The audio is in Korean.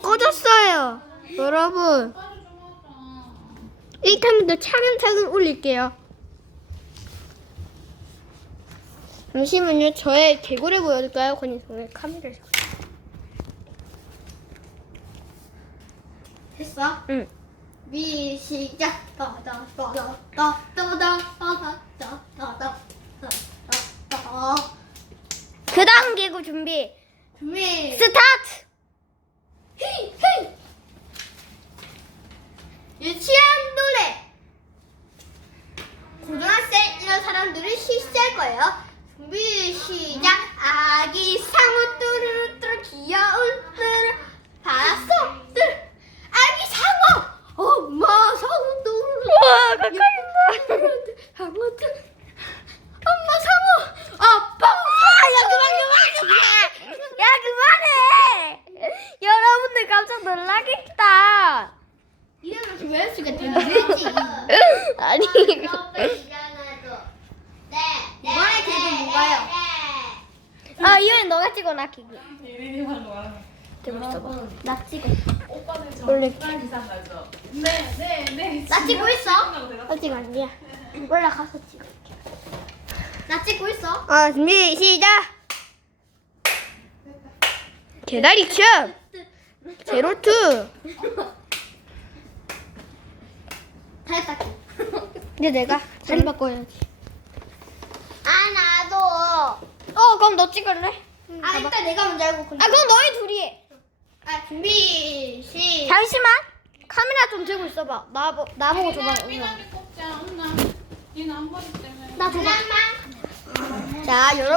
꺼졌어요. 여러분. 하자. 1탄부터 차근차근 올릴게요. 잠시만요. 저의 개구리 보여줄까요? 카메라를 잡고. 했어? 응. 미 시작 그 다음 개구 준비. 준비 스타트! 헤이 헤이 유치한 노래. 고등학생 이런 사람들이 실시할 거예요. 준비 시작. 아기 상어 뚜루루 뚜루 귀여운 뚜루 바라서 뚜루 아기 상어. 엄마 상어 뚜루루. 우와, 가까이 있어. 상어 뚜루 엄마 상어. 아빠. 야, 그만, 그만, 그만! 야, 그만해! 여러분들 깜짝 놀라겠다. 이러면 조회수가 되지 아니. 이번에 개그 뭔가요? 아, 이번엔 너가 찍어놔, 기구. 예린이만 와. 재밌어. 나 찍어 오빠는 저 원래 부산 이상 가죠. 네, 네, 네. 나 찍고 있어? 아직 아니야. 올라가서 찍어. 나 찍고 있어 아, 준비, 시작! 개다리 춤! 제로 투! 다 했다 이제 내가 자리 바꿔야지. 아 나도 어, 그럼 너 찍을래? 아 일단 내가 먼저 하고 아, 그럼 너희 둘이 해. 아 준비 시 잠시만. 카메라 좀 들고 있어봐. 나, 보- 나보고 줘봐. 미나리 꼽자. 언나. 니는 안 보기 때문에. 나 잠깐만 자, 여러분.